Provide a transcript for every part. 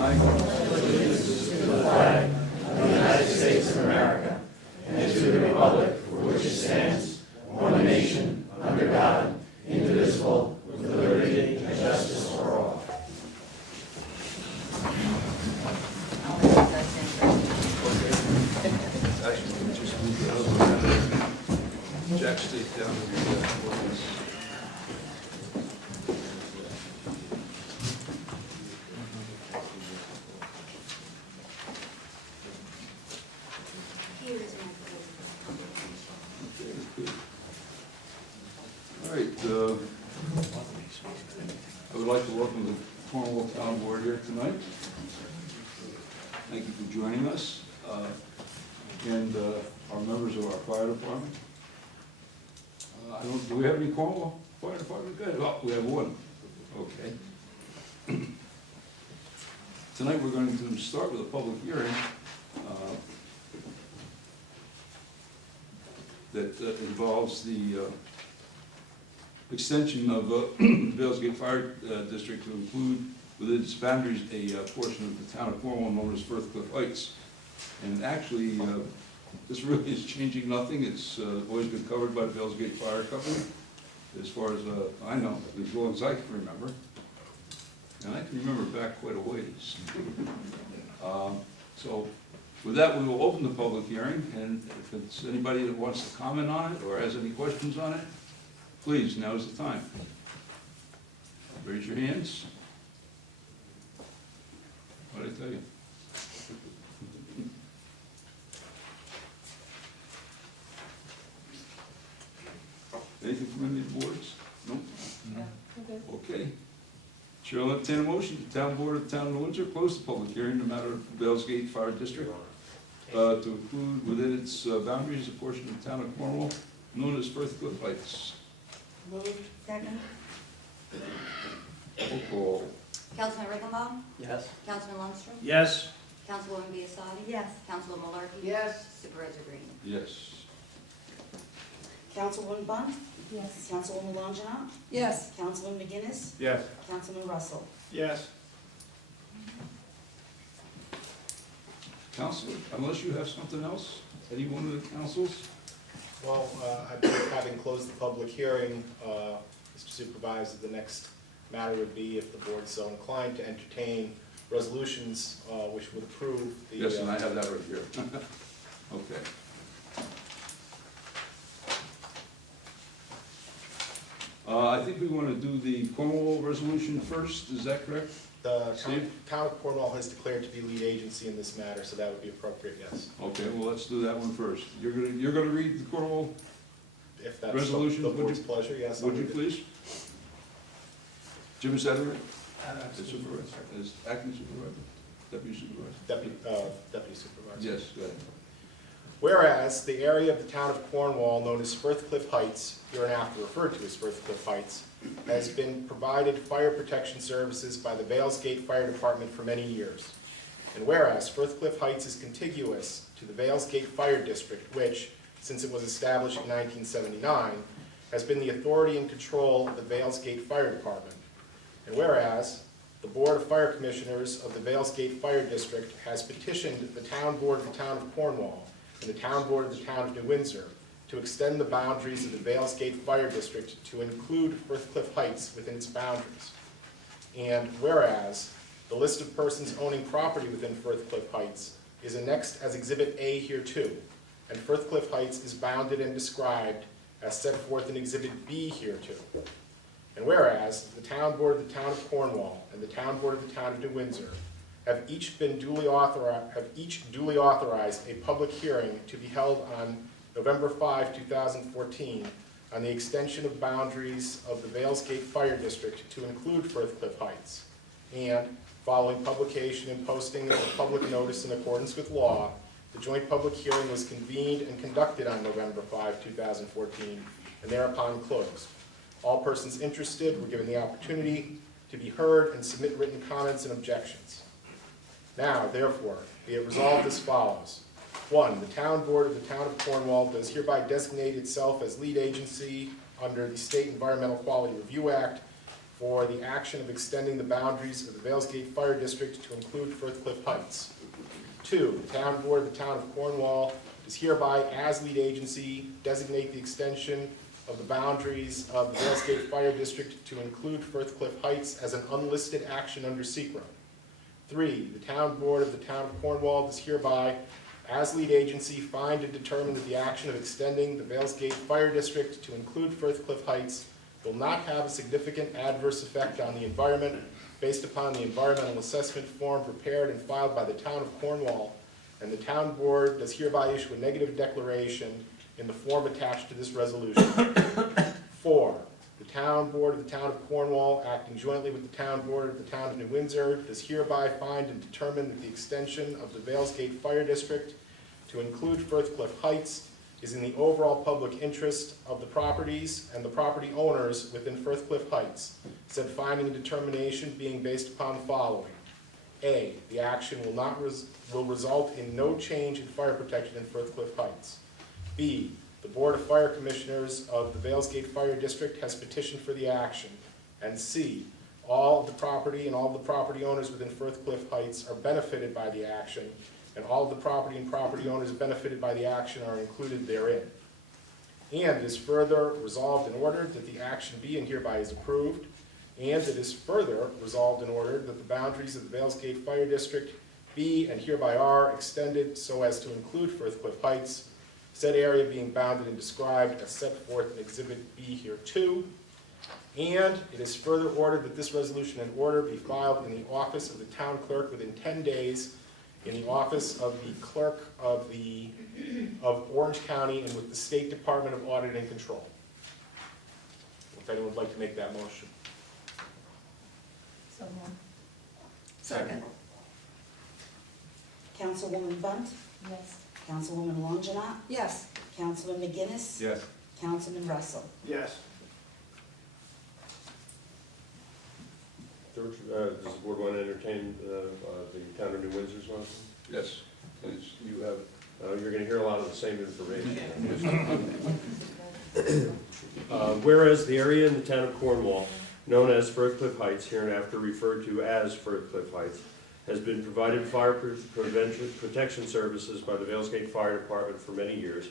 I pledge allegiance to the flag of the United States of America and to the republic for which it stands, one nation, under God, indivisible, with liberty and justice for all. Actually, just move the other Jack stays down with the ordinance. All right, I would like to welcome the Cornwall Town Board here tonight. Thank you for joining us, and our members of our fire department. Do we have any Cornwall Fire Department? Good. Oh, we have one. Okay. Tonight we're going to start with a public hearing that involves the extension of Valesgate Fire District to include within its boundaries a portion of the town of Cornwall known as Firthcliffe Heights. And actually, this really is changing nothing. It's always been covered by the Valesgate Fire Company, as far as I know, as long as I can remember. And I can remember back quite a ways. So with that, we will open the public hearing, and if it's anybody that wants to comment on it or has any questions on it, please, now is the time. Raise your hands. What did I tell you? Anything from any of the boards? No? Okay. Chair will entertain a motion. The Town Board of the Town of Windsor close the public hearing in the matter of Valesgate Fire District to include within its boundaries a portion of the town of Cornwall known as Firthcliffe Heights. Moved. Second. Roll call. Councilman Riggenbaum? Yes. Councilman Lundstrom? Yes. Councilwoman Biassadi? Yes. Councilwoman Malarkey? Yes. Supervisor Green? Yes. Councilwoman Bond? Yes. Councilwoman Longino? Yes. Councilman McGinnis? Yes. Councilman Russell? Yes. Council, unless you have something else, any one of the councils? Well, I believe having closed the public hearing, Mr. Supervisor, the next matter would be if the board is so inclined to entertain resolutions which would approve the... Yes, and I have that right here. Okay. I think we want to do the Cornwall resolution first, is that correct? The Steve? town of Cornwall has declared to be lead agency in this matter, so that would be appropriate, yes. Okay, well, let's do that one first. You're gonna read the Cornwall, If that's Resolutions, the would board's you- pleasure, yes. I'll would you read it. please? Jim, is that all right? As supervisor, as acting supervisor, deputy supervisor? Deputy Supervisor. Yes, go ahead. Whereas the area of the town of Cornwall known as Firthcliffe Heights, hereinafter referred to as Firthcliffe Heights, has been provided fire protection services by the Valesgate Fire Department for many years. And whereas Firthcliffe Heights is contiguous to the Valesgate Fire District, which, since it was established in 1979, has been the authority and control of the Valesgate Fire Department. And whereas the Board of Fire Commissioners of the Valesgate Fire District has petitioned the Town Board of the Town of Cornwall and the Town Board of the Town of New Windsor to extend the boundaries of the Valesgate Fire District to include Firthcliffe Heights within its boundaries. And whereas the list of persons owning property within Firthcliffe Heights is annexed as Exhibit A hereto, and Firthcliffe Heights is bounded and described as set forth in Exhibit B hereto. And whereas the Town Board of the Town of Cornwall and the Town Board of the Town of New Windsor have each duly authorized a public hearing to be held on November 5, 2014, on the extension of boundaries of the Valesgate Fire District to include Firthcliffe Heights. And following publication and posting of a public notice in accordance with law, the joint public hearing was convened and conducted on November 5, 2014, and thereupon closed. All persons interested were given the opportunity to be heard and submit written comments and objections. Now, therefore, be it resolved as follows. 1, the Town Board of the Town of Cornwall does hereby designate itself as lead agency under the State Environmental Quality Review Act for the action of extending the boundaries of the Valesgate Fire District to include Firthcliffe Heights. 2, the Town Board of the Town of Cornwall does hereby, as lead agency, designate the extension of the boundaries of the Valesgate Fire District to include Firthcliffe Heights as an unlisted action under SECRA. 3, the Town Board of the Town of Cornwall does hereby, as lead agency, find and determine that the action of extending the Valesgate Fire District to include Firthcliffe Heights will not have a significant adverse effect on the environment based upon the environmental assessment form prepared and filed by the Town of Cornwall, and the Town Board does hereby issue a negative declaration in the form attached to this resolution. 4, the Town Board of the Town of Cornwall, acting jointly with the Town Board of the Town of New Windsor, does hereby find and determine that the extension of the Valesgate Fire District to include Firthcliffe Heights is in the overall public interest of the properties and the property owners within Firthcliffe Heights. Said finding and determination being based upon the following. A, the action will result in no change in fire protection in Firthcliffe Heights. B, the Board of Fire Commissioners of the Valesgate Fire District has petitioned for the action. And C, all of the property and all of the property owners within Firthcliffe Heights are benefited by the action, and all of the property and property owners benefited by the action are included therein. And it is further resolved and ordered that the action be and hereby is approved, and it is further resolved and ordered that the boundaries of the Valesgate Fire District be and hereby are extended so as to include Firthcliffe Heights, said area being bounded and described as set forth in Exhibit B hereto. And it is further ordered that this resolution and order be filed in the office of the town clerk within 10 days, in the office of the clerk of Orange County, and with the State Department of Audit and Control. If anyone would like to make that motion. So moved. Second. Councilwoman Bunt, Yes. Councilwoman Longinot, Yes. Councilman McGinnis, Yes. Councilman Russell. Yes. George, does the board want to entertain the Town of New Windsor's motion? Yes, please. You have, you're going to hear a lot of the same information. Whereas the area in the Town of Cornwall, known as Firthcliffe Heights, hereinafter referred to as Firthcliffe Heights, has been provided fire protection services by the Valesgate Fire Department for many years,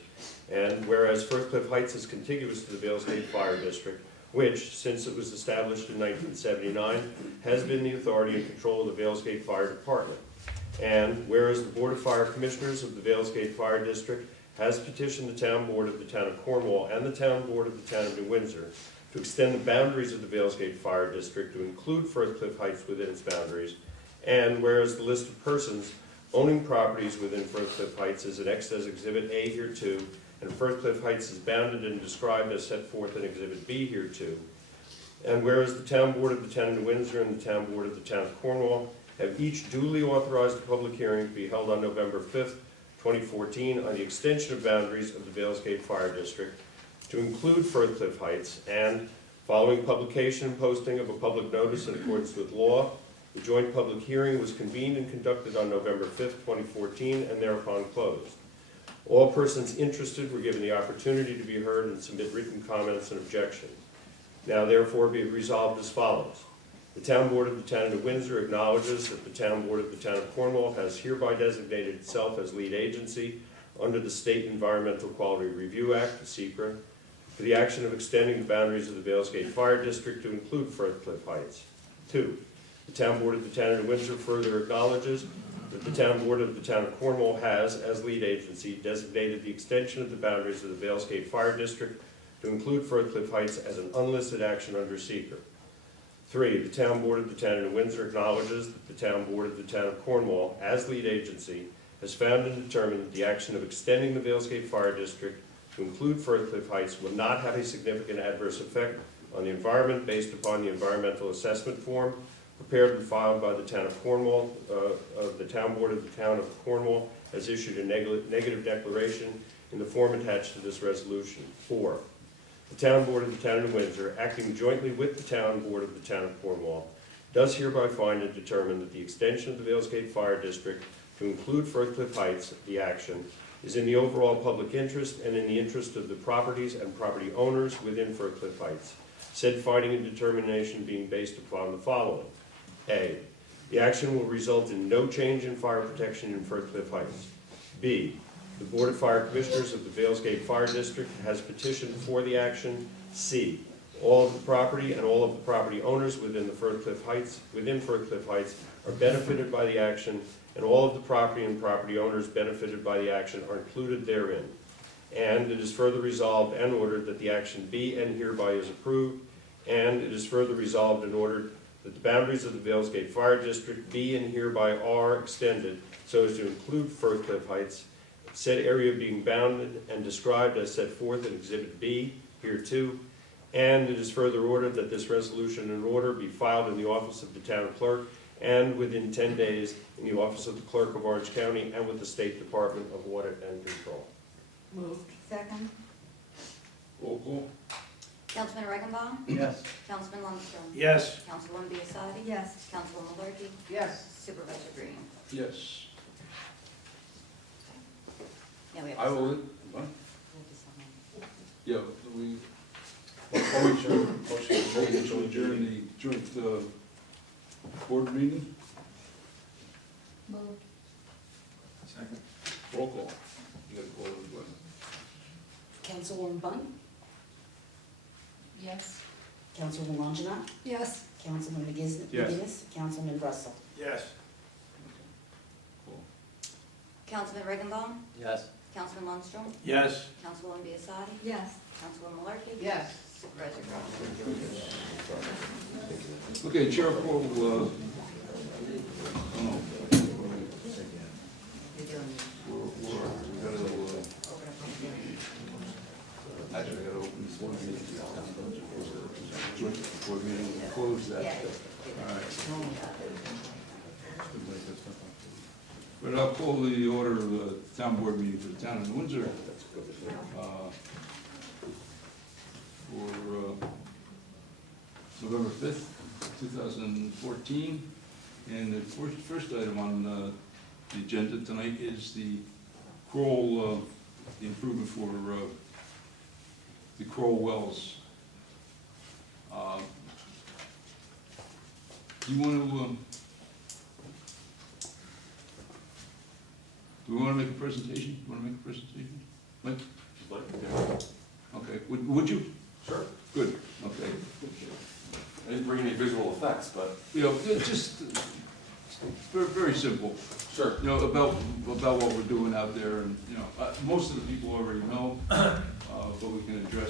and whereas Firthcliffe Heights is contiguous to the Valesgate Fire District, which, since it was established in 1979, has been the authority and control of the Valesgate Fire Department. And whereas the Board of Fire Commissioners of the Valesgate Fire District has petitioned the Town Board of the Town of Cornwall and the Town Board of the Town of New Windsor to extend the boundaries of the Valesgate Fire District to include Firthcliffe Heights within its boundaries, and whereas the list of persons owning properties within Firthcliffe Heights is annexed as Exhibit A hereto, and Firthcliffe Heights is bounded and described as set forth in Exhibit B hereto. And whereas the Town Board of the Town of New Windsor and the Town Board of the Town of Cornwall have each duly authorized a public hearing to be held on November 5th, 2014 on the extension of boundaries of the Valesgate Fire District to include Firthcliffe Heights, and following publication and posting of a public notice in accordance with law, the joint public hearing was convened and conducted on November 5th, 2014, and thereupon closed. All persons interested were given the opportunity to be heard and submit written comments and objections. Now therefore be it resolved as follows. The Town Board of the Town of New Windsor acknowledges that the Town Board of the Town of Cornwall has hereby designated itself as lead agency under the State Environmental Quality Review Act, the SECRA, for the action of extending the boundaries of the Valesgate Fire District to include Firthcliffe Heights. 2. The Town Board of the Town of New Windsor further acknowledges that the Town Board of the Town of Cornwall has, as lead agency, designated the extension of the boundaries of the Valesgate Fire District to include Firthcliffe Heights as an unlisted action under SECRA. 3. The Town Board of the Town of New Windsor acknowledges that the Town Board of the Town of Cornwall, as lead agency, has found and determined that the action of extending the Valesgate Fire District to include Firthcliffe Heights will not have a significant adverse effect on the environment based upon the environmental assessment form prepared and filed by the Town of Cornwall, the Town Board of the Town of Cornwall has issued a negative declaration in the form attached to this resolution. 4. The Town Board of the Town of New Windsor, acting jointly with the Town Board of the Town of Cornwall, does hereby find and determine that the extension of the Valesgate Fire District to include Firthcliffe Heights, the action, is in the overall public interest and in the interest of the properties and property owners within Firthcliffe Heights. said finding and determination being based upon the following. A, the action will result in no change in fire protection in Firth Cliff Heights. B, the Board of Fire Commissioners of the Valesgate Fire District has petitioned for the action. C, all of the property and all of the property owners within Firth Cliff Heights are benefited by the action, and all of the property and property owners benefited by the action are included therein. And it is further resolved and ordered that the action be and hereby is approved, and it is further resolved and ordered that the boundaries of the Valesgate Fire District be and hereby are extended so as to include Firth Cliff Heights, said area being bounded and described as set forth in Exhibit B, hereto. And it is further ordered that this resolution and order be filed in the office of the town clerk and within 10 days in the office of the clerk of Orange County and with the State Department of Audit and Control. Moved. Second. Roll call. Councilman Riggenbaum? Yes. Councilman Lundstrom? Yes. Councilwoman Biassiatti? Yes. Councilwoman Malarkey? Yes. Supervisor Green? Yes. Now we have I to will, sign. what? We have to sign. Yeah, we, Motion to adjourn the joint, board meeting. Moved. Second. Roll call. You gotta call everybody. Councilwoman Bunt? Yes. Councilwoman Longinato? Yes. Councilman Yes. McGinnis? Councilman Russell? Yes. Cool. Councilman Riggenbaum? Yes. Councilman Lundstrom? Yes. Councilwoman Biassiatti? Yes. Councilwoman Malarkey? Yes. Supervisor Green? Okay, Chair Paul, oh, no. We gotta, actually, I gotta open this board meeting. Joint board meeting, close that. All right. But I'll call the order of the town board meeting for the town of Windsor. For November 5th, 2014. And the first item on the agenda tonight is the Kroll, the improvement for the Kroll wells. Do you want to, do we want to make a presentation? You want to make a presentation? Mike? Okay, would you? Sure. Good, okay. I didn't bring any visual effects, but. You know, just very, very simple. Sure. You know, about what we're doing out there, and, you know, most of the people already know, but we can address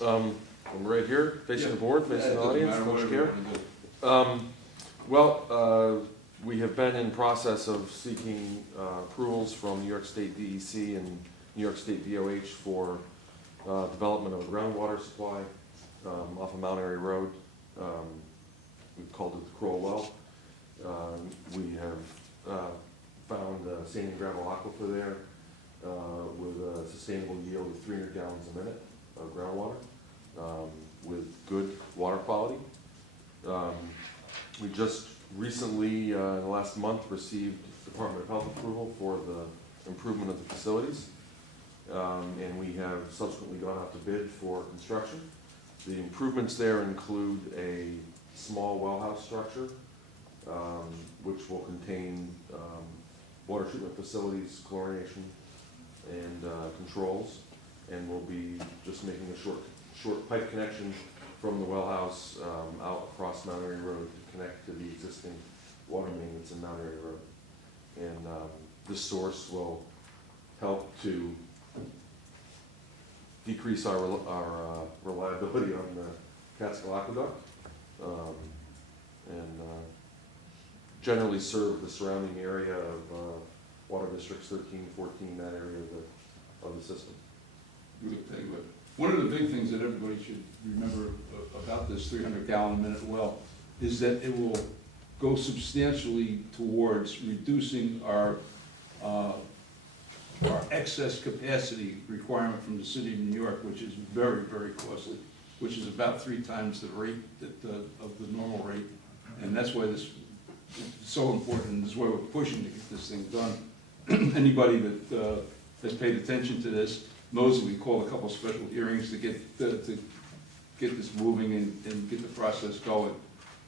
it. I'm right here, facing the board, facing the audience, Doesn't matter, don't whatever care. you wanna do. Well, we have been in process of seeking approvals from New York State DEC and New York State DOH for development of a groundwater supply off of Mount Airy Road. We've called it the Kroll Well. We have found a sand and gravel aquifer there with a sustainable yield of 300 gallons a minute of groundwater with good water quality. We just recently, in the last month, received Department of Health approval for the improvement of the facilities. And we have subsequently gone out to bid for construction. The improvements there include a small well house structure, which will contain water treatment facilities, chlorination, and controls. And we'll be just making a short pipe connection from the well house out across Mount Airy Road to connect to the existing water main that's in Mount Airy Road. And this source will help to decrease our reliability on the Catskill Aqueduct, and generally serve the surrounding area of water districts 13, 14, that area of the system. Good, tell you what. One of the big things that everybody should remember about this 300-gallon-a-minute well is that it will go substantially towards reducing our excess capacity requirement from the city of New York, which is very, very costly, which is about 3 times the rate of the normal rate. And that's why this is so important. This is why we're pushing to get this thing done. Anybody that has paid attention to this knows that we called a couple special hearings to get to get this moving and get the process going.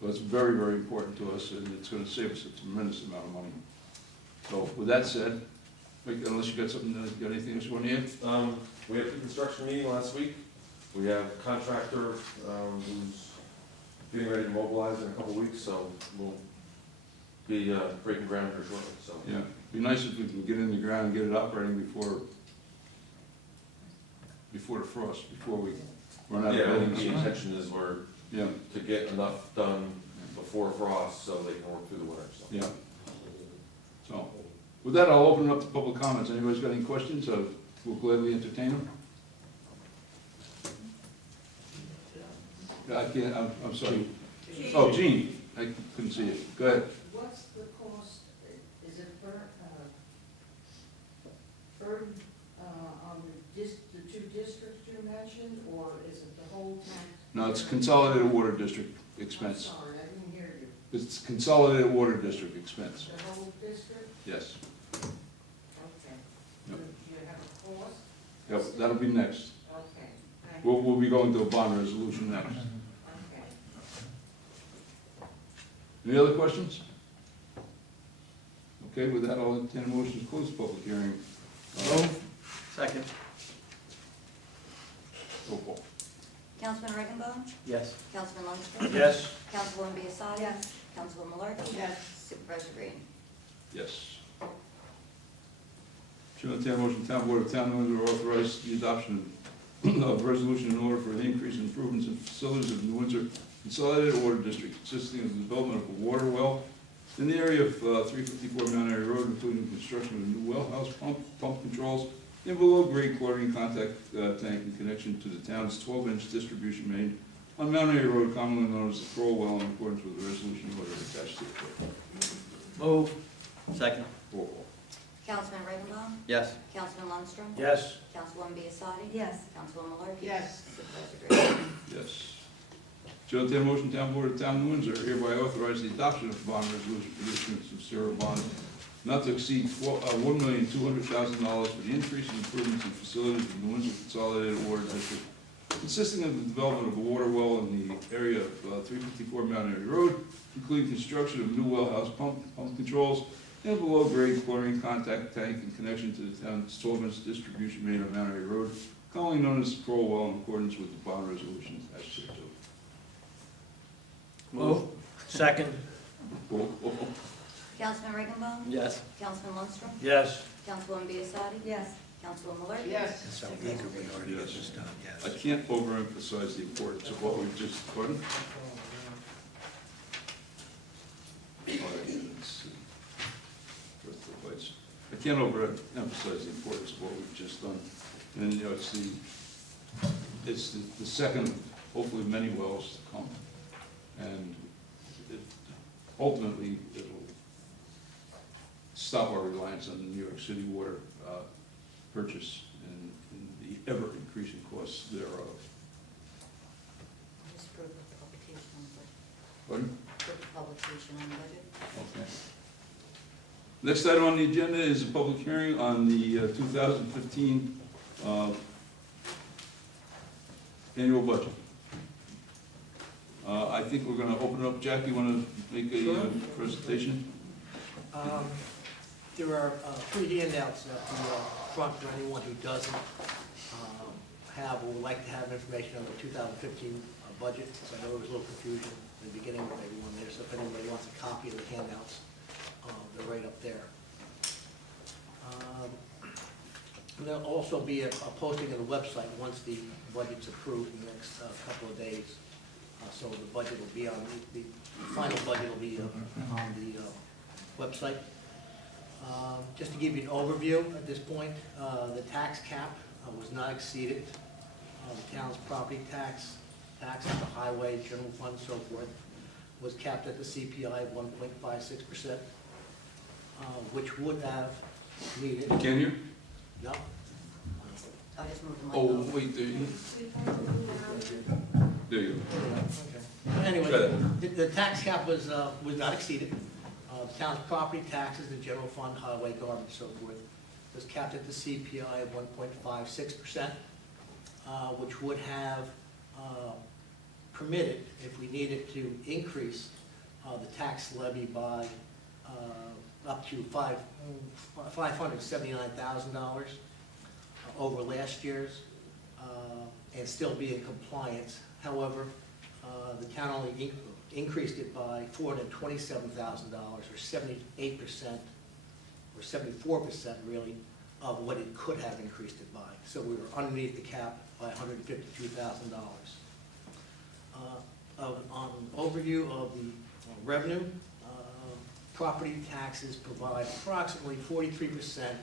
So it's very, very important to us, and it's gonna save us a tremendous amount of money. So with that said, unless you got something, you got anything else you want to add? We had the construction meeting last week. We have a contractor, who's getting ready to mobilize in a couple weeks, so we'll be, breaking ground here shortly, so. Yeah, be nice if we can get in the ground and get it operating before the frost, before we run out of Yeah, building the season. intention is Yeah, to get enough done before frost so they can work through the winter, so. yeah. So, with that, I'll open it up to public comments. Anybody's got any questions? We'll gladly entertain them. I can't, I'm sorry. Oh, Gene, I couldn't see it. Go ahead. What's the cost, is it on the two districts you mentioned, or is it the whole tax? No, it's Consolidated Water District expense. I'm sorry, I didn't hear you. It's Consolidated Water District expense, The whole district? yes. Okay. Do Yep. you have a cost? Yep, that'll be next. Okay, thank you. We'll be going to a bond resolution next. Okay. Any other questions? Okay, with that, I'll entertain a motion to close the public hearing. Second. Roll call. Councilman Riggenbow? Yes. Councilman Lundstrom? Yes. Councilwoman Biassadi? Yes. Councilwoman Malarkey? Yes. Supervisor Green? Yes. Should entertain a motion, Town Board of Town of Windsor authorize the adoption of resolution in order for the increase in improvements in facilities of New Windsor Consolidated Water District, consisting of the development of a water well in the area of 354 Mount Airy Road, including construction of a new well house, pump controls, and below-grade chlorine contact tank in connection to the town's 12-inch distribution main on Mount Airy Road, commonly known as the Kroll Well, in accordance with the resolution order attached to the report. Move. Second. Roll call. Councilman Riggenbow? Yes. Councilman Lundstrom? Yes. Councilwoman Biassadi? Yes. Councilwoman Malarkey? Yes. Supervisor Green? Yes. Should entertain a motion, Town Board of Town of Windsor hereby authorize the adoption of bond resolution for the issuance of zero bond not to exceed $1,200,000 for the increase in improvements in facilities of New Windsor Consolidated Water District, consisting of the development of a water well in the area of 354 Mount Airy Road, including construction of new well house pump controls, and below-grade chlorine contact tank in connection to the town's 12-inch distribution main on Mount Airy Road, commonly known as the Kroll Well, in accordance with the bond resolution attached to it. Move. Second. Roll call. Councilman Riggenbow? Yes. Councilman Lundstrom? Yes. Councilwoman Biassadi? Yes. Councilwoman Malarkey? Yes. That's how eager we are to get this done, I yes. can't overemphasize the importance of what we've just, pardon? I can't overemphasize the importance of what we've just done. And, you know, it's the second, hopefully, many wells to come. And ultimately, it'll stop our reliance on the New York City water purchase and the ever-increasing costs thereof. Just for the publication on the budget. Pardon? For the publication on the budget. Okay. Next item on the agenda is a public hearing on the 2015 annual budget. I think we're going to open it up. Jack, you want to make a presentation? There are three handouts at the front for anyone who doesn't have or would like to have information on the 2015 budget. So I know there was a little confusion in the beginning with everyone there, so if anybody wants a copy of the handouts, they're right up there. There'll also be a posting on the website once the budget's approved in the next couple of days. So the budget will be on, the final budget will be on the website. Just to give you an overview at this point, the tax cap was not exceeded. The town's property tax, the highway, general fund, so forth, was capped at the CPI of 1.56%, which would have needed. You can hear? No? I just moved the mic Oh, over. wait, there you go. Anyway, Go ahead. the tax cap was not exceeded. The town's property taxes, the general fund, highway, garbage, so forth, was capped at the CPI of 1.56%, which would have permitted, if we needed to increase the tax levy by up to $579,000 over last year's, and still be in compliance. However, the town only increased it by $427,000, or 78%, or 74% really, of what it could have increased it by. So we were underneath the cap by $152,000. On an overview of the revenue, property taxes provide approximately 43%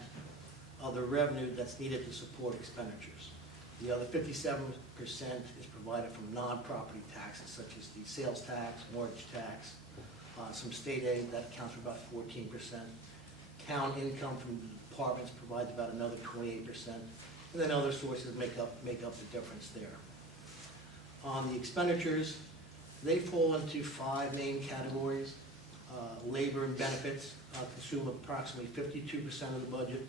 of the revenue that's needed to support expenditures. The other 57% is provided from non-property taxes, such as the sales tax, mortgage tax, some state aid, that accounts for about 14%. Town income from departments provides about another 28%, and then other sources make up the difference there. On the expenditures, they fall into 5 main categories. Labor and benefits consume approximately 52% of the budget.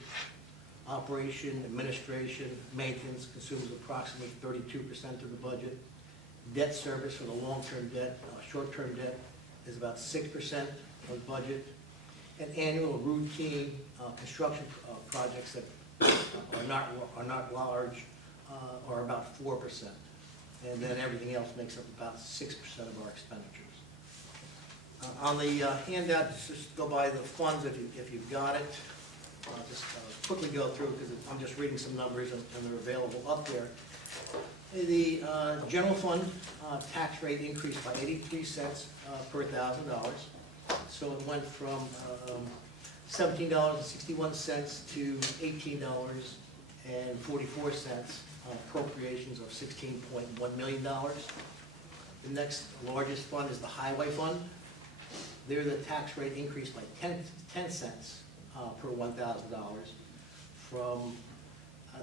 Operation, administration, maintenance consumes approximately 32% of the budget. Debt service for the long-term debt, short-term debt is about 6% of the budget. And annual routine construction projects that are not large are about 4%. And then everything else makes up about 6% of our expenditures. On the handout, just go by the funds if you've got it. Just quickly go through because I'm just reading some numbers and they're available up there. The general fund tax rate increased by 83 cents per $1,000. So it went from $17.61 to $18.44, appropriations of $16.1 million. The next largest fund is the highway fund. There the tax rate increased by 10 cents per $1,000, from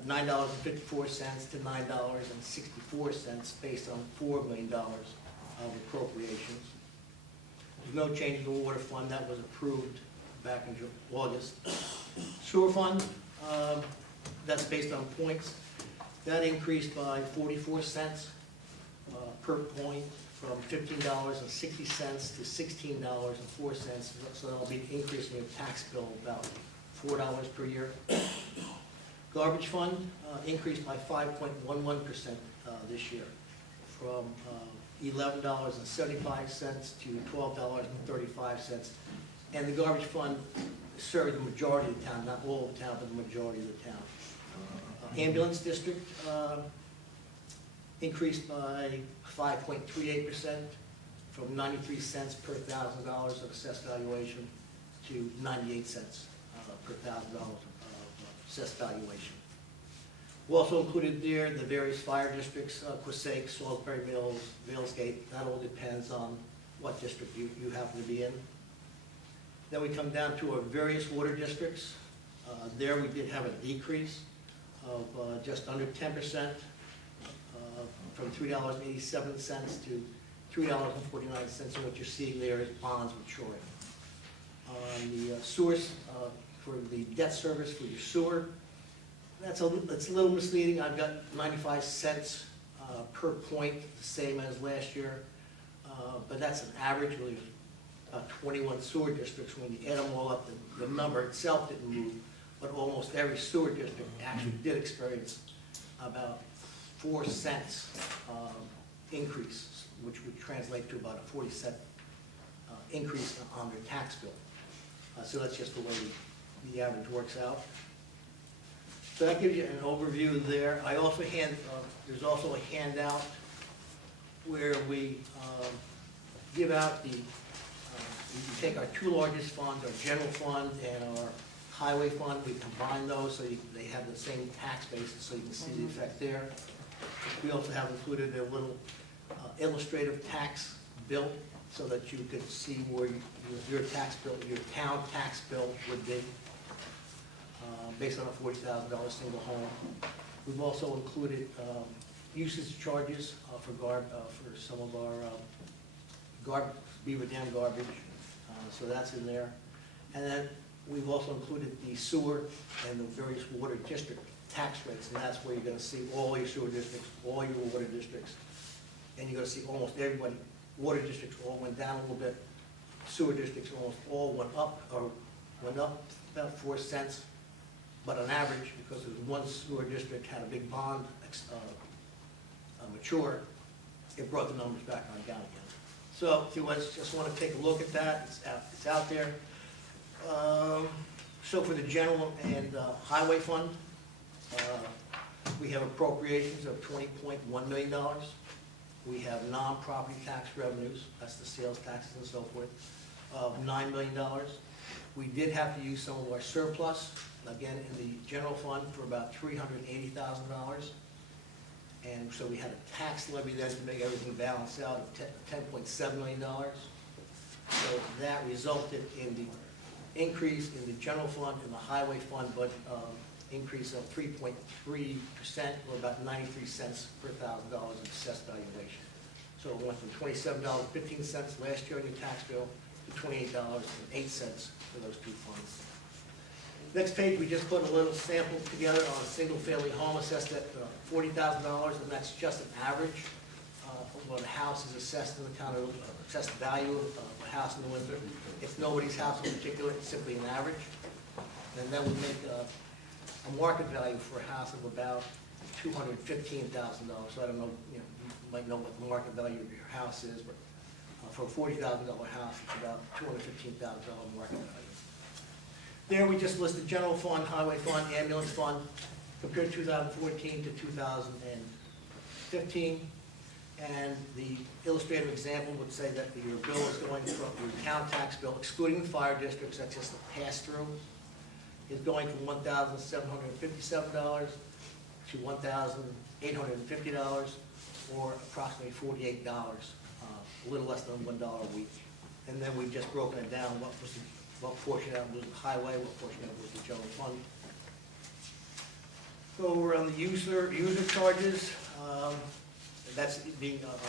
$9.54 to $9.64 based on $4 million of appropriations. There's no change in the water fund. That was approved back in August. Sewer fund, that's based on points. That increased by 44 cents per point, from $15.60 to $16.04. So that'll be increasing your tax bill about $4 per year. Garbage fund increased by 5.11% this year, from $11.75 to $12.35. And the garbage fund served the majority of the town, not all of the town, but the majority of the town. Ambulance district increased by 5.38%, from 93 cents per $1,000 of assessed valuation to 98 cents per $1,000 of assessed valuation. We also included there the various fire districts, Quissake, Salisbury Mills, Valesgate. That all depends on what district you happen to be in. Then we come down to our various water districts. There we did have a decrease of just under 10%, from $3.87 to $3.49, and what you're seeing there is bonds maturing. On the sewers, for the debt service for your sewer, that's a little misleading. I've got 95 cents per point, the same as last year, but that's an average. Really, about 21 sewer districts. When you add them all up, the number itself didn't move, but almost every sewer district actually did experience about 4 cents increase, which would translate to about a 40-cent increase on their tax bill. So that's just the way the average works out. So that gives you an overview there. I also there's also a handout where we give out we take our 2 largest funds, our general fund and our highway fund. We combine those so they have the same tax basis, so you can see the effect there. We also have included a little illustrative tax bill so that you could see where your tax bill, your town tax bill would be based on a $40,000 single home. We've also included usage charges for some of our Beaver Dam garbage, so that's in there. And then we've also included the sewer and the various water district tax rates, and that's where you're going to see all your sewer districts, all your water districts, and you're gonna see almost everybody, water districts all went down a little bit, sewer districts almost all went up about 4 cents. But on average, because there's one sewer district had a big bond mature, it brought the numbers back on down again. So if you just want to take a look at that, it's out there. So for the general and highway fund, we have appropriations of $20.1 million. We have non-property tax revenues, that's the sales taxes and so forth, of $9 million. We did have to use some of our surplus, again, in the general fund for about $380,000. And so we had a tax levy then to make everything balance out of $10.7 million. So that resulted in the increase in the general fund and the highway fund, but increase of 3.3%, or about 93 cents per $1,000 in assessed valuation. So it went from $27.15 last year on your tax bill to $28.08 for those two funds. Next page, we just put a little sample together on a single-family home assessed at $40,000, and that's just an average of what a house is assessed in the town, of assessed value of a house in Windsor. It's nobody's house in particular, it's simply an average. And that would make a market value for a house of about $215,000. So I don't know, you might know what the market value of your house is, but for a $40,000 house, it's about $215,000 market value. There we just listed general fund, highway fund, ambulance fund, compared 2014 to 2015. And the illustrative example would say that your bill is going from your town tax bill, excluding the fire districts, that's just a pass-through, is going from $1,757 to $1,850, or approximately $48, a little less than $1 a week. And then we've just broken it down, what portion of it was the highway, what portion of it was the general fund. So we're on the user charges. That's being on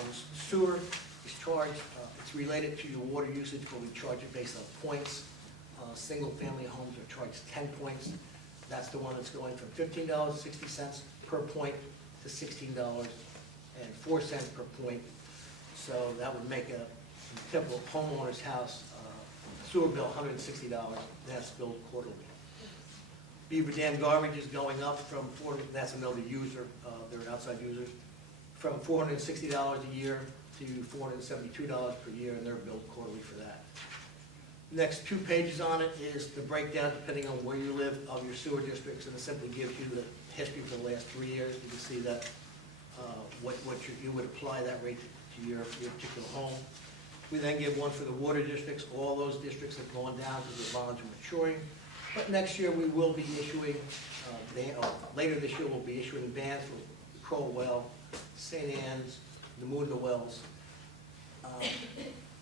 sewer is charged. It's related to your water usage, where we charge it based on points. Single-family homes are charged 10 points. That's the one that's going from $15.60 per point to $16.04 per point. So that would make a typical homeowner's house sewer bill $160. That's billed quarterly. Beaver Dam garbage is going up from that's another user, they're outside users, from $460 a year to $472 per year, and they're billed quarterly for that. Next 2 pages on it is the breakdown, depending on where you live, of your sewer districts, and it simply gives you the history for the last 3 years. You can see that you would apply that rate to your particular home. We then give one for the water districts. All those districts have gone down because the bonds are maturing. But next year we will be issuing, later this year we'll be issuing bans for Crowell Well, St. Anne's, the Moonda Wells.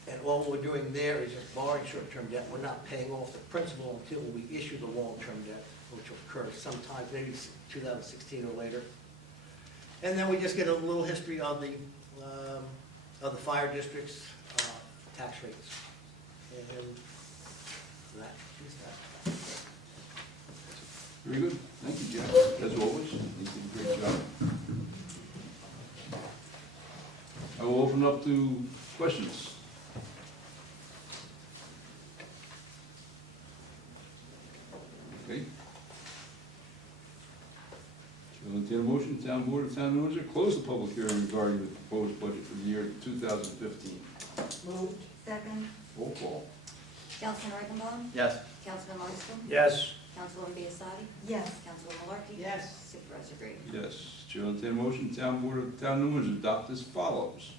And all we're doing there is just borrowing short-term debt. We're not paying off the principal until we issue the long-term debt, which will occur sometime, maybe 2016 or later. And then we just get a little history of the fire districts' tax rates. And that is that. Very good. Thank you, Jeff. As always, you did a great job. I will open up to questions. Okay. I'll entertain a motion, Town Board of Town of Windsor, close the public hearing regarding the proposed budget for the year 2015. Moved. Second. Roll call. Councilman Eichenbaum? Yes. Councilman Austin? Yes. Councilwoman Biassadi? Yes. Councilman Malarkey? Yes. Supervisor Green? Yes. Chair will entertain a motion, Town Board of Town of Windsor adopt as follows.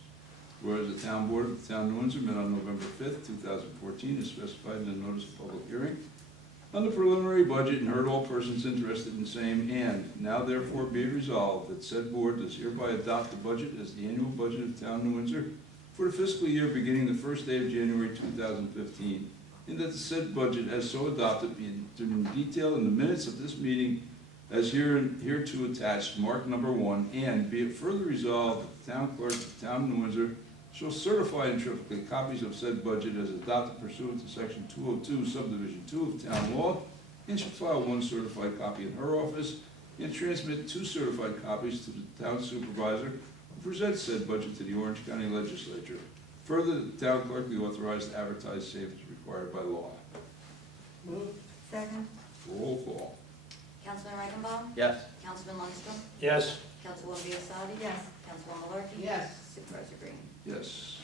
Whereas the Town Board of Town of Windsor met on November 5th, 2014, as specified in the notice of public hearing on the preliminary budget and heard all persons interested in same, and now therefore be it resolved that said board does hereby adopt the budget as the annual budget of the Town of Windsor for the fiscal year beginning the first day of January 2015, and that the said budget as so adopted be in detail in the minutes of this meeting as hereto attached, marked number 1, and be it further resolved that the town clerk of the Town of Windsor shall certify in triplicate copies of said budget as adopted pursuant to section 202, subdivision 2 of town law, and shall file 1 certified copy in her office, and transmit 2 certified copies to the town supervisor, present said budget to the Orange County Legislature. Further, the town clerk be authorized to advertise same as required by law. Moved. Second. Roll call. Councilman Eichenbaum? Yes. Councilman Lundstrom? Yes. Councilwoman Biassiadi? Yes. Councilwoman Malarkey? Yes. Supervisor Green? Yes.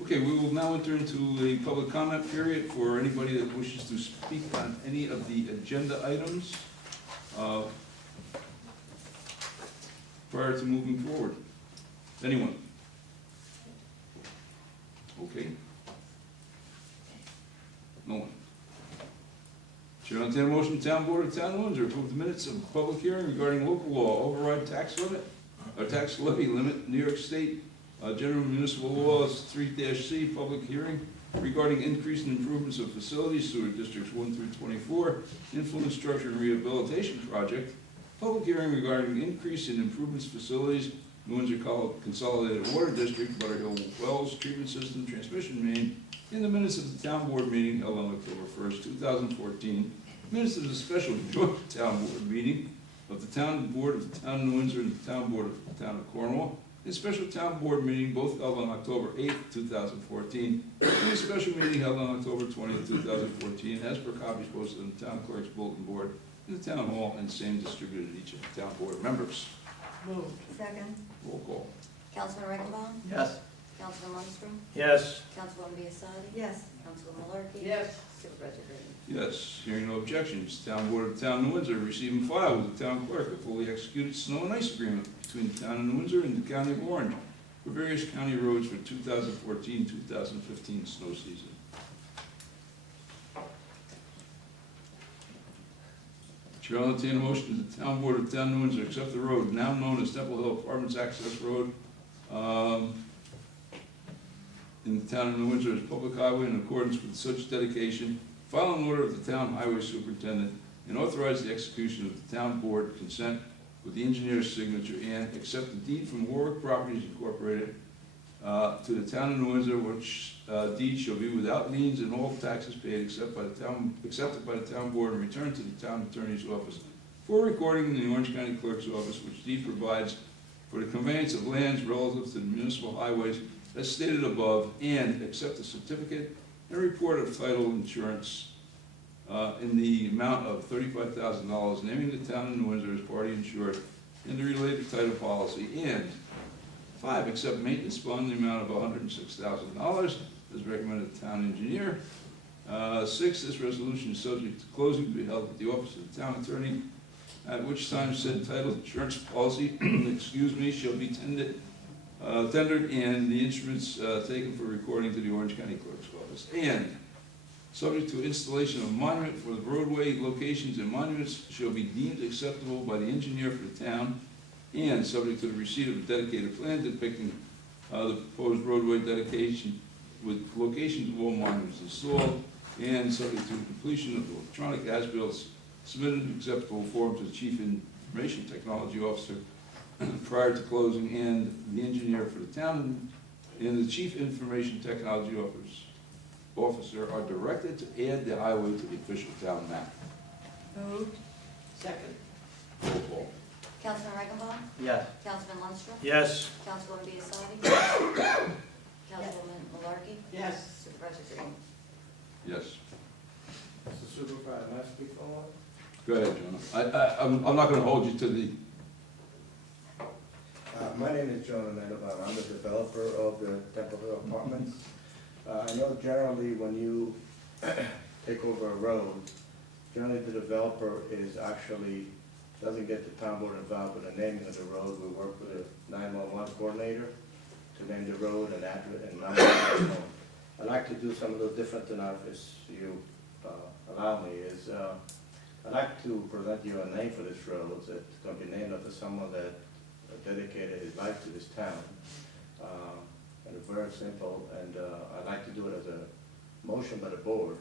Okay, we will now enter into a public comment period for anybody that wishes to speak on any of the agenda items prior to moving forward. Anyone? Okay. No one. Chair will entertain a motion, Town Board of Town of Windsor approve the minutes of public hearing regarding local law, override tax limit, or tax levy limit, New York State General Municipal Laws 3-C, public hearing regarding increase in improvements of facilities, sewer districts 1 through 24, influence structure and rehabilitation project, public hearing regarding increase in improvements facilities, New Windsor Consolidated Water District, Butterhill Wells Treatment System Transmission Main, in the minutes of the Town Board meeting held on October 1st, 2014, minutes of the special joint Town Board meeting of the Town Board of the Town of New Windsor and the Town Board of the Town of Cornwall, a special Town Board meeting both held on October 8th, 2014, and a special meeting held on October 20th, 2014, as per copies posted on the Town Clerk's Bulletin Board in the Town Hall and same distributed to each of the Town Board members. Moved. Second. Roll call. Councilman Eichenbaum? Yes. Councilman Lundstrom? Yes. Councilwoman Biassiadi? Yes. Councilwoman Malarkey? Yes. Supervisor Green? Yes, hearing no objections, Town Board of the Town of New Windsor receive and file with the Town Clerk a fully executed snow and ice agreement between the Town of New Windsor and the County of Orange for various county roads for 2014-2015 snow season. Chair will entertain a motion that the Town Board of the Town of New Windsor accept the road now known as Temple Hill Apartments Access Road in the Town of New Windsor as public highway in accordance with such dedication, file an order of the Town Highway Superintendent, and authorize the execution of the Town Board consent with the engineer's signature, and accept the deed from Warwick Properties Incorporated to the Town of New Windsor, which deed shall be without liens and all taxes paid accepted by the Town Board and returned to the Town Attorney's Office for recording in the Orange County Clerk's Office, which deed provides for the conveyance of lands relative to the municipal highways as stated above, and accept the certificate and report of title insurance in the amount of $35,000, naming the Town of New Windsor as party insured in the related title policy, and 5, accept maintenance bond in the amount of $106,000 as recommended the town engineer. 6, this resolution is subject to closing to be held at the office of the town attorney, at which time said title insurance policy, shall be tendered, and the instruments taken for recording to the Orange County Clerk's Office. And subject to installation of monument for the roadway locations and monuments shall be deemed acceptable by the engineer for the town, and subject to the receipt of a dedicated plan depicting the proposed roadway dedication with locations of all monuments installed, and subject to the completion of the electronic as-bills submitted in acceptable form to the Chief Information Technology Officer prior to closing, and the engineer for the town and the Chief Information Technology Officer are directed to add the highway to the official town map. Moved. Second. Roll call. Councilman Eichenbaum? Yes. Councilman Lundstrom? Yes. Councilwoman Biassiadi? Councilwoman Malarkey? Yes. Supervisor Green? Yes. Mr. Supervisor, may I speak for a moment? Go ahead, Jonah. I'm not gonna hold you to the, My name is Jonah Mandelbaum. I'm the developer of the Temple Hill Apartments. I know generally when you take over a road, generally the developer doesn't get the town board involved with the naming of the road. We work with a 911 coordinator to name the road and address and number. I'd like to do something a little different tonight, if you allow me, I'd like to present you a name for this road. It's going to be named after someone that dedicated his life to this town. And it's very simple, and I'd like to do it as a motion by the board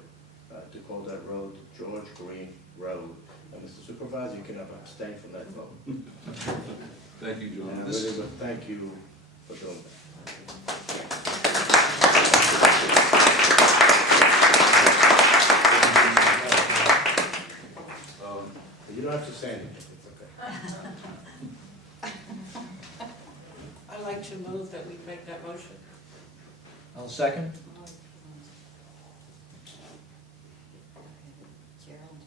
to call that road George Green Road. And Mr. Supervisor, you can abstain from that vote. thank you, Jonah. And I really would thank you for doing that. I'll second. Gerald,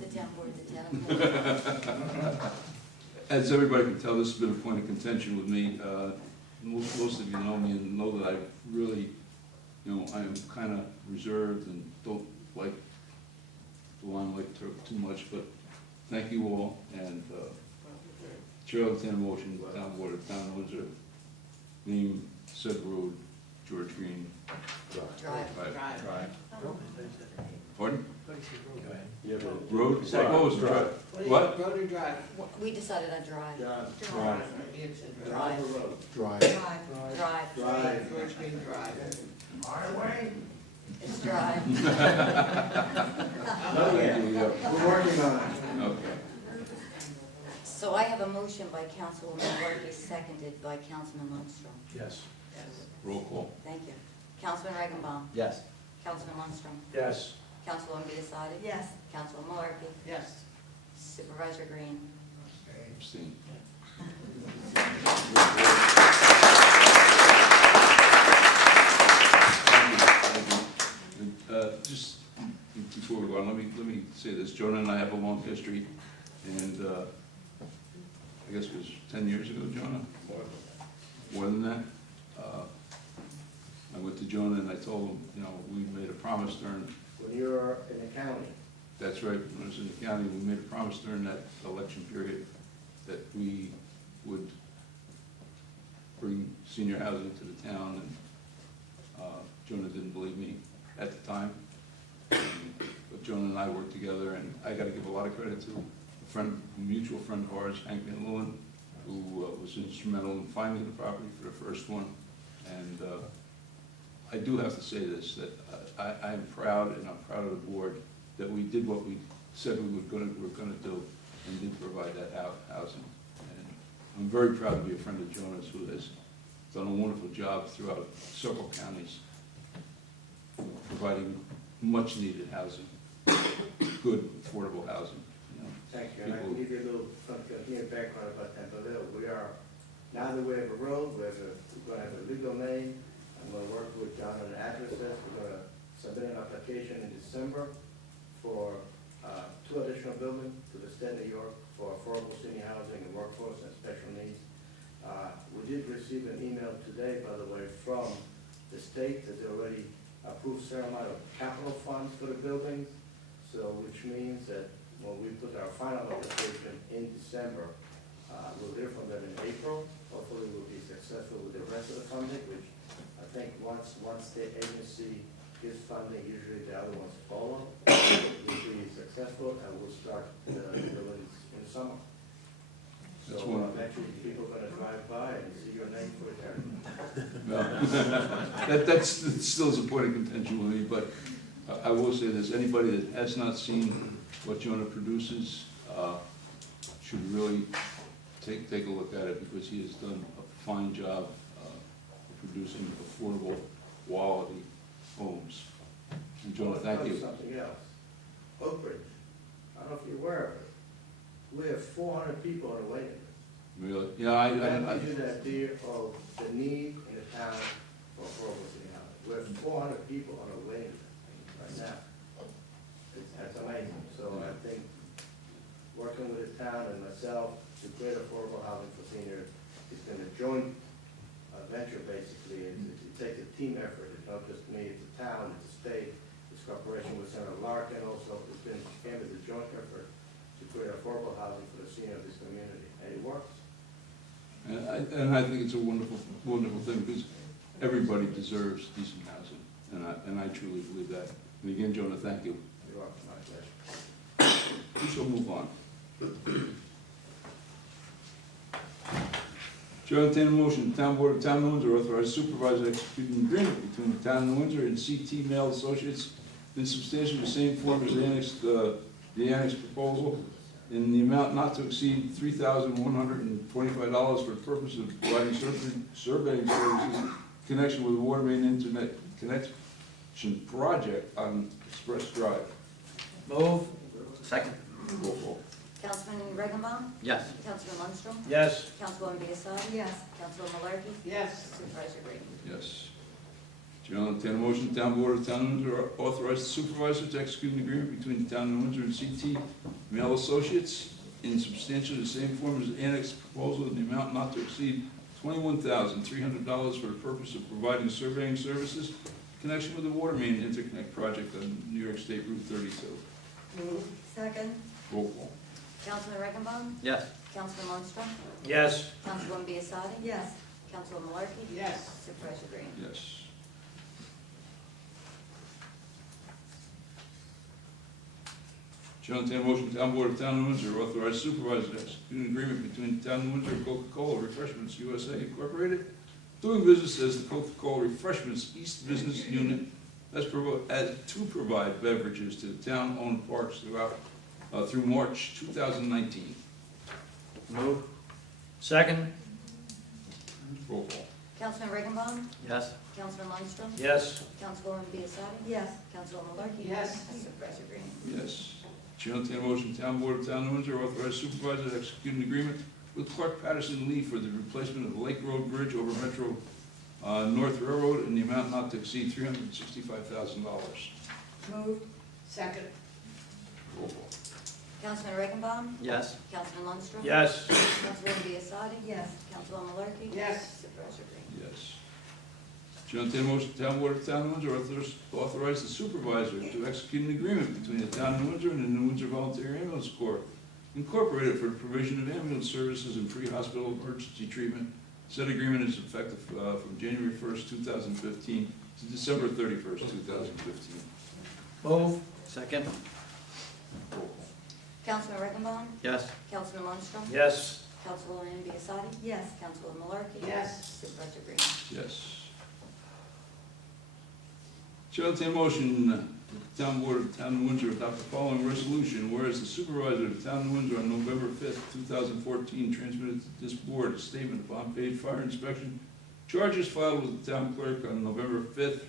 the town board, the town. As everybody can tell, this has been a point of contention with me. Most of you know me and know that I really, I am kind of reserved and don't like the limelight too much, but thank you all, and Chair will entertain a motion, the town board of Town of Windsor, name said road, George Green. Drive. Drive. Pardon? You have a Road? Drive. Oh, it's drive. What? Road or drive? We decided on drive. Drive. Maybe it's a Drive. or road. Drive. Drive. Drive, George Green Drive. Highway? It's drive. Oh, yeah, we're working on it. Okay. So I have a motion by Councilwoman Murphy, seconded by Councilman Lundstrom. Yes. Roll call. Thank you. Councilman Regenbaum. Yes. Councilman Lundstrom. Yes. Councilwoman Biassiatti. Yes. Councilman Malarkey. Yes. Supervisor Green. Abstain. Just before we go on, let me say this. Jonah and I have a long history, and I guess it was 10 years ago, Jonah? More than that. I went to Jonah and I told him, we made a promise during, When you're in the county, that's right, when I was in the county, we made a promise during that election period that we would bring senior housing to the town, and Jonah didn't believe me at the time. But Jonah and I worked together, and I gotta give a lot of credit to a mutual friend of ours, Hank Van Leeuwen, who was instrumental in finding the property for the first one. And I do have to say this, that I am proud, and I'm proud of the board, that we did what we said we were gonna do, and did provide that housing. And I'm very proud to be a friend of Jonah's, who has done a wonderful job throughout several counties, providing much-needed housing, good, affordable housing. thank you, and I can give you a little background about Temple. We are, now that we have a road, we're gonna have a legal name. I'm gonna work with John on the addresses. We're gonna submit an application in December for 2 additional buildings to the state of New York for affordable senior housing and workforce and special needs. We did receive an email today, by the way, from the state that they already approved certain amount of capital funds for the buildings. So, which means that when we put our final application in December, we'll hear from them in April. Hopefully we'll be successful with the rest of the funding, which I think once the agency gives funding, usually the other ones follow. We'll be successful and we'll start the buildings in the summer. That's So wonderful. actually people are gonna drive by and see your name for a turn. Well, that still is a point of contention with me, but I will say this, anybody that has not seen what Jonah produces should really take a look at it, because he has done a fine job producing affordable, quality homes. And Jonah, thank you. Something else. Oak Ridge, I don't know if you're aware of it. We have 400 people on the waiting list. Really? That gives you an idea of the need in the town for affordable senior housing. We have 400 people on the waiting list right now. That's amazing. So I think working with the town and myself to create affordable housing for seniors, it's been a joint venture basically. It takes a team effort. It's not just me, it's the town, it's the state, it's cooperation with Senator Larkin also. It's been a joint effort to create affordable housing for the senior of this community, and it works. And I think it's a wonderful, wonderful thing, because everybody deserves decent housing, and I truly believe that. And again, Jonah, thank you. You're welcome, my pleasure. We shall move on. Chair will entertain a motion, the Town Board of Town of Windsor authorize supervisor to execute an agreement between the Town of Windsor and CT Mail Associates in substantially the same form as the annex proposal, in the amount not to exceed $3,125 for the purpose of providing surveying services in connection with the water main internet connection project on Express Drive. Move. Second. Roll call. Councilman Regenbaum? Yes. Councilman Lundstrom? Yes. Councilwoman Biassadi? Yes. Councilman Malarkey? Yes. Supervisor Green? Yes. Chair will entertain a motion, the town board of the town of Windsor authorize the supervisor to execute an agreement between the town of Windsor and CT Mail Associates in substantially the same form as the annex proposal in the amount not to exceed $21,300 for the purpose of providing surveying services in connection with the water main interconnect project on New York State Route 32. Move. Second. Roll call. Councilman Regenbaum? Yes. Councilman Lundstrom? Yes. Councilwoman Biassadi? Yes. Councilman Malarkey? Yes. Supervisor Green? Yes. Chair will entertain a motion, the town board of the town of Windsor authorize supervisor to execute an agreement between the town of Windsor and Coca-Cola Refreshments USA Incorporated, doing business as the Coca-Cola Refreshments East Business Unit to provide beverages to the town-owned parks through March 2019. Move. Second. Roll call. Councilman Regenbaum? Yes. Councilman Lundstrom? Yes. Councilwoman Biassadi? Yes. Councilwoman Malarkey? Yes. Supervisor Green? Yes. Chair will entertain a motion, the town board of the town of Windsor authorize supervisor to execute an agreement with Clark Patterson Lee for the replacement of the Lake Road Bridge over Metro North Railroad in the amount not to exceed $365,000. Move. Second. Roll call. Councilman Regenbaum? Yes. Councilman Lundstrom? Yes. Councilwoman Biassadi? Yes. Councilwoman Malarkey? Yes. Supervisor Green? Yes. Chair will entertain a motion, the town board of the town of Windsor authorize the supervisor to execute an agreement between the town of Windsor and the New Windsor Volunteer Ambulance Corps Incorporated for the provision of ambulance services and pre-hospital emergency treatment. Said agreement is effective from January 1st, 2015 to December 31st, 2015. Move. Second. Roll call. Councilman Regenbaum? Yes. Councilman Lundstrom? Yes. Councilwoman Biassadi? Yes. Councilwoman Malarkey? Yes. Supervisor Green? Yes. Chair will entertain a motion, the town board of the town of Windsor adopt the following resolution, whereas the supervisor of the town of Windsor on November 5th, 2014 transmitted to this board a statement of unpaid fire inspection charges filed with the town clerk on November 5th,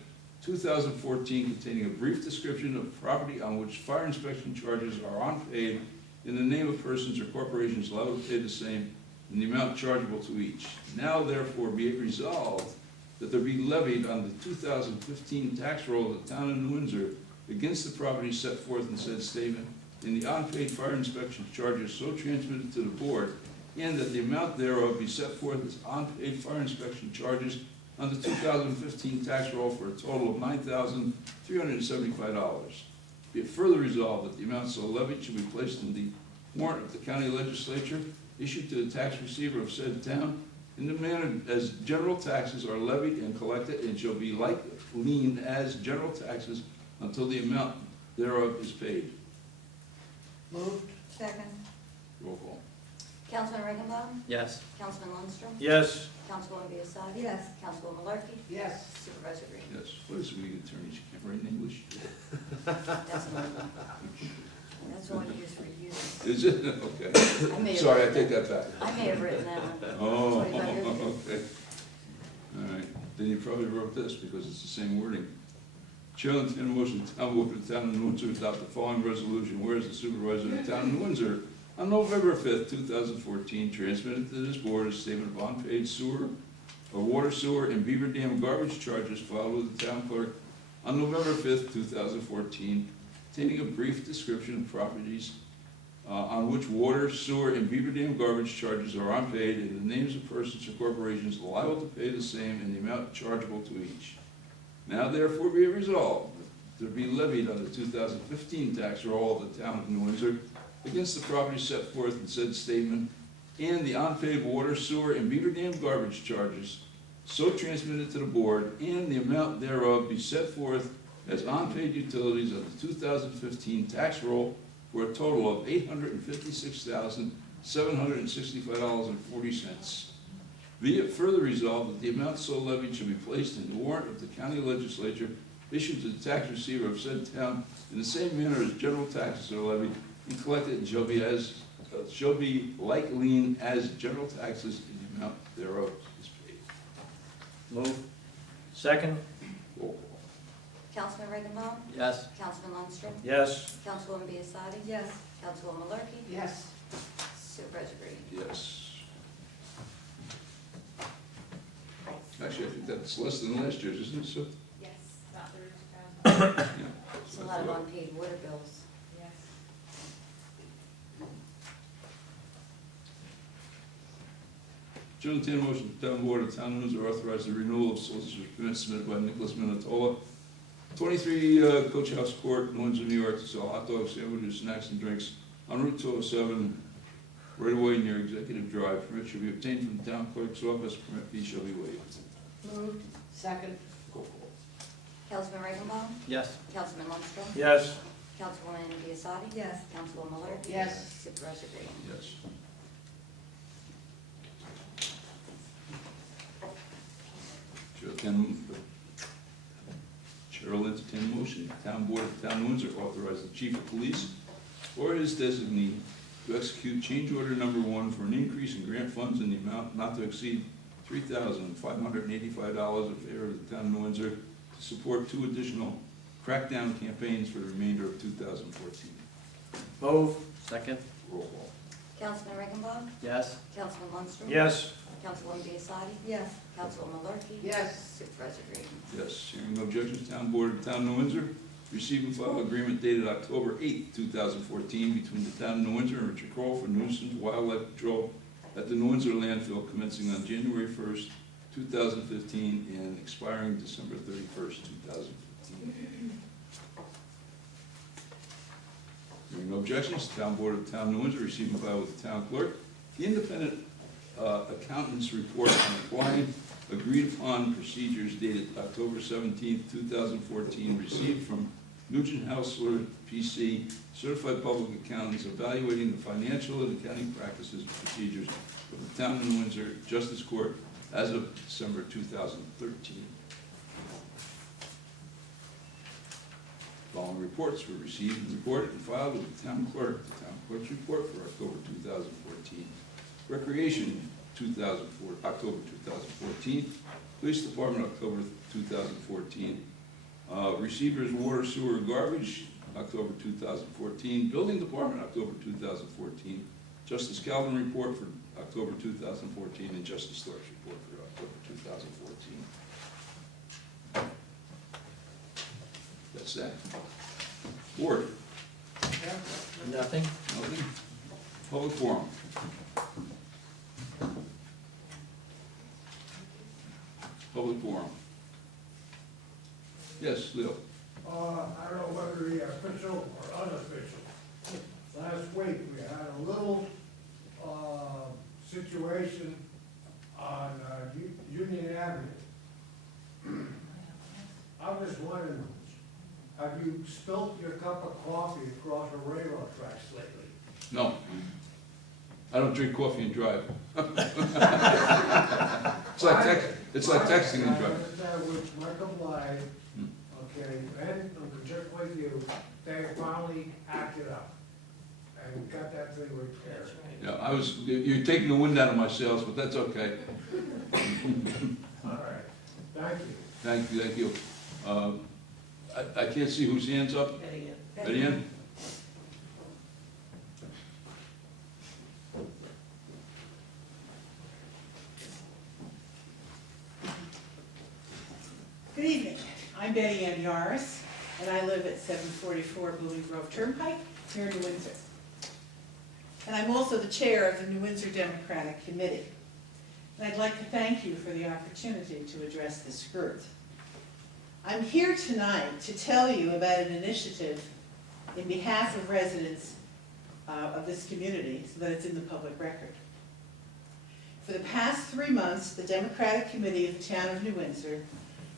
2014, containing a brief description of property on which fire inspection charges are unpaid in the name of persons or corporations liable to pay the same in the amount chargeable to each. Now therefore be it resolved that there be levied on the 2015 tax roll of the town of New Windsor against the property set forth in said statement in the unpaid fire inspection charges so transmitted to the board, and that the amount thereof be set forth as unpaid fire inspection charges on the 2015 tax roll for a total of $9,375. Be it further resolved that the amount so levied should be placed in the warrant of the county legislature issued to the tax receiver of said town in the manner as general taxes are levied and collected, and shall be like lien as general taxes until the amount thereof is paid. Moved. Second. Roll call. Councilman Regenbaum? Yes. Councilman Lundstrom? Yes. Councilwoman Biassadi? Yes. Councilwoman Malarkey? Yes. Supervisor Green? Yes. What is it, we attorneys, you can't write in English? That's one used for you. Is it? Okay. I may have- Sorry, I take that back. I may have written that one. Oh, 25 years ago. okay. All right, then you probably wrote this because it's the same wording. Chair will entertain a motion, the town board of the town of New Windsor adopt the following resolution, whereas the supervisor of the town of New Windsor on November 5th, 2014, transmitted to this board a statement of unpaid sewer, or water, sewer, and beaver dam garbage charges filed with the town clerk on November 5th, 2014, containing a brief description of properties on which water, sewer, and beaver dam garbage charges are unpaid, and the names of persons or corporations liable to pay the same in the amount chargeable to each. Now therefore be it resolved that there be levied on the 2015 tax roll of the town of New Windsor against the property set forth in said statement, and the unpaid water, sewer, and beaver dam garbage charges so transmitted to the board, and the amount thereof be set forth as unpaid utilities of the 2015 tax roll for a total of $856,765.40. Be it further resolved that the amount so levied should be placed in the warrant of the county legislature issued to the tax receiver of said town in the same manner as general taxes are levied and collected, and shall be like lien as general taxes in the amount thereof is paid. Move. Second. Roll call. Councilman Regenbaum? Yes. Councilman Lundstrom? Yes. Councilwoman Biassadi? Yes. Councilwoman Malarkey? Yes. Supervisor Green? Yes. Actually, I think that's less than last year's, isn't it, so? Yes, about 32,000. Yeah. It's a lot of unpaid water bills. Yes. Chair will entertain a motion, the town board of town of Windsor authorize the renewal of solicitor's permit submitted by Nicholas Minatola, 23 Coach House Court, Windsor, New York, to sell hot dogs, sandwiches, snacks, and drinks on Route 207, right away near Executive Drive. Permit shall be obtained from the town clerk's office. Permit fee shall be waived. Moved. Second. Roll call. Councilman Ravenbaum? Yes. Councilman Lundstrom? Yes. Councilwoman Biassadi? Yes. Councilwoman Miller? Yes. Supervisor Green? Yes. Chair will entertain a motion, the town board of the town of Windsor authorize the chief of police or his designee to execute change order number 1 for an increase in grant funds in the amount not to exceed $3,585 in favor of the town of Windsor to support 2 additional crackdown campaigns for the remainder of 2014. Move. Second. Roll call. Councilman Ravenbaum? Yes. Councilman Lundstrom? Yes. Councilwoman Biassadi? Yes. Councilwoman Miller? Yes. Supervisor Green? Yes, hearing no objections, town board of the town of Windsor, receive and file agreement dated October 8, 2014, between the town of New Windsor and Richard Kroll for nuisance wildlife control at the New Windsor landfill commencing on January 1st, 2015 and expiring December 31st, 2015. Hearing no objections, the town board of the town of New Windsor receive and file with the town clerk the independent accountant's report on applying agreed upon procedures dated October 17, 2014, received from Nugent Haussler, PC, certified public accountants evaluating the financial and accounting practices and procedures of the town of New Windsor Justice Court as of December 2013. Following reports were received and recorded and filed with the town clerk. The town clerk's report for October 2014. Recreation, October 2014. Police Department, October 2014. Receivers, water, sewer, garbage, October 2014. Building Department, October 2014. Justice Calvin report for October 2014, and Justice Thorpe's report for October 2014. That's that. Board, Nothing. nothing. Public forum. Public forum. Yes, Leo. I don't know whether the official or unofficial. Last week, we had a little, situation on, Union Avenue. I'm just wondering, have you spilt your cup of coffee across the railroad tracks lately? No. I don't drink coffee and drive. It's like texting and I driving. understand with Michael Blythe, okay, and just with you, they finally acted up and got that thing repaired. Yeah, you're taking the wind out of my sails, but that's okay. All right, thank you. Thank you. I can't see whose hand's up. Betty Ann? Good evening. I'm Betty Ann Yaris, and I live at 744 Blooming Grove Turnpike here in New Windsor. And I'm also the chair of the New Windsor Democratic Committee. And I'd like to thank you for the opportunity to address this group. I'm here tonight to tell you about an initiative in behalf of residents of this community so that it's in the public record. For the past 3 months, the Democratic Committee of the Town of New Windsor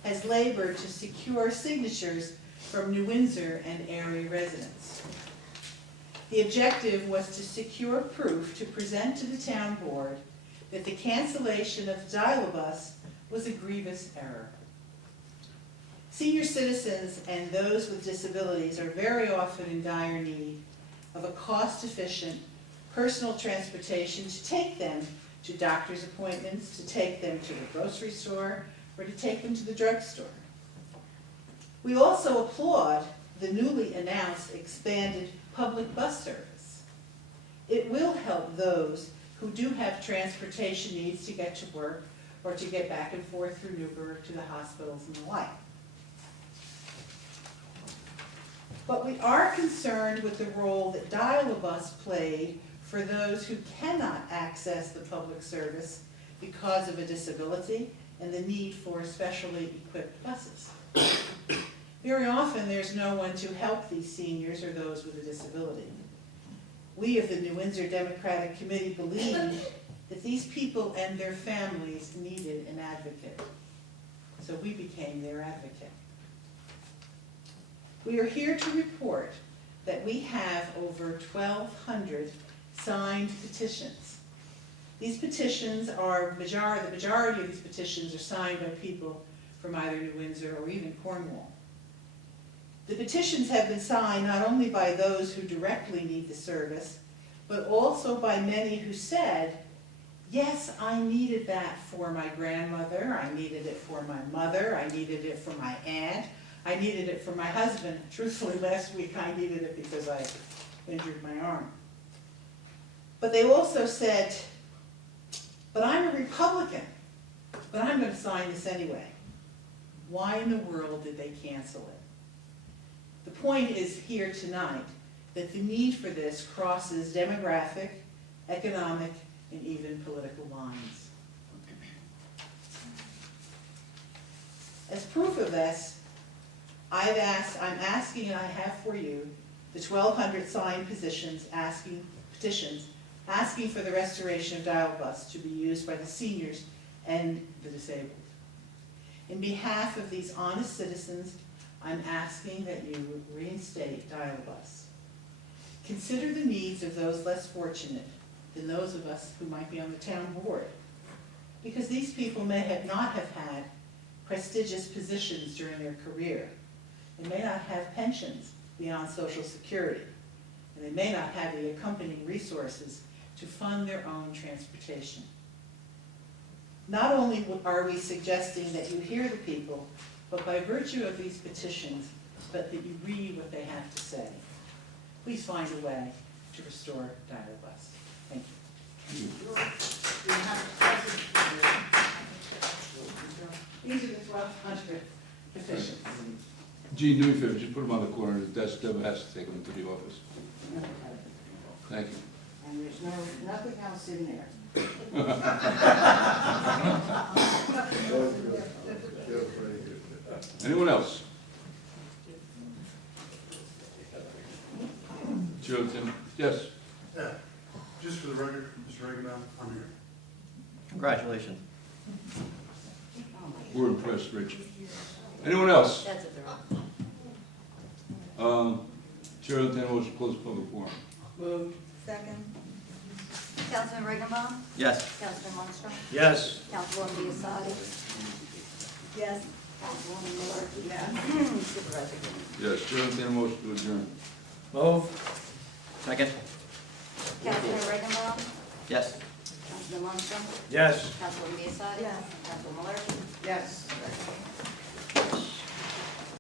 has labored to secure signatures from New Windsor and area residents. The objective was to secure proof to present to the town board that the cancellation of the dial-a-bus was a grievous error. Senior citizens and those with disabilities are very often in dire need of a cost-efficient personal transportation to take them to doctor's appointments, to take them to the grocery store, or to take them to the drugstore. We also applaud the newly announced expanded public bus service. It will help those who do have transportation needs to get to work or to get back and forth through Newburgh to the hospitals and the like. But we are concerned with the role that Dial-A-Bus played for those who cannot access the public service because of a disability and the need for specially equipped buses. Very often, there's no one to help these seniors or those with a disability. We of the New Windsor Democratic Committee believe that these people and their families needed an advocate. So we became their advocate. We are here to report that we have over 1,200 signed petitions. These petitions are, the majority of these petitions are signed by people from either New Windsor or even Cornwall. The petitions have been signed not only by those who directly need the service, but also by many who said, yes, I needed that for my grandmother, I needed it for my mother, I needed it for my aunt, I needed it for my husband. Truthfully, last week I needed it because I injured my arm. But they also said, but I'm a Republican, but I'm going to sign this anyway. Why in the world did they cancel it? The point is here tonight that the need for this crosses demographic, economic, and even political lines. As proof of this, I'm asking and I have for you the 1,200 signed petitions asking for the restoration of Dial-A-Bus to be used by the seniors and the disabled. In behalf of these honest citizens, I'm asking that you reinstate Dial-A-Bus. Consider the needs of those less fortunate than those of us who might be on the town board, because these people may not have had prestigious positions during their career. They may not have pensions beyond Social Security, and they may not have the accompanying resources to fund their own transportation. Not only are we suggesting that you hear the people, but by virtue of these petitions, but that you read what they have to say. Please find a way to restore Dial-A-Bus. Thank you. These are the 1,200 petitions. Gene, do me a favor, just put them on the corner of the desk. Deb has to take them to the office. Thank you. And there's nothing else in there. Anyone else? Chilton, yes. Yeah, just for the record, Mr. Reagan, I'm here. Congratulations. We're impressed, Rich. Anyone else? That's it, they're Chair will entertain a motion to close the public forum. Moved. Second. Councilman Reaganbaum? Yes. Councilman Lundstrom? Yes. Councilwoman Biassadi? Yes. Councilwoman Miller? Yes. Supervisor Green? Yes, chair will entertain a motion to adjourn. Move. Second. Councilman Reaganbaum? Yes. Councilman Lundstrom? Yes. Councilwoman Biassadi? Yes. Councilwoman Miller? Yes.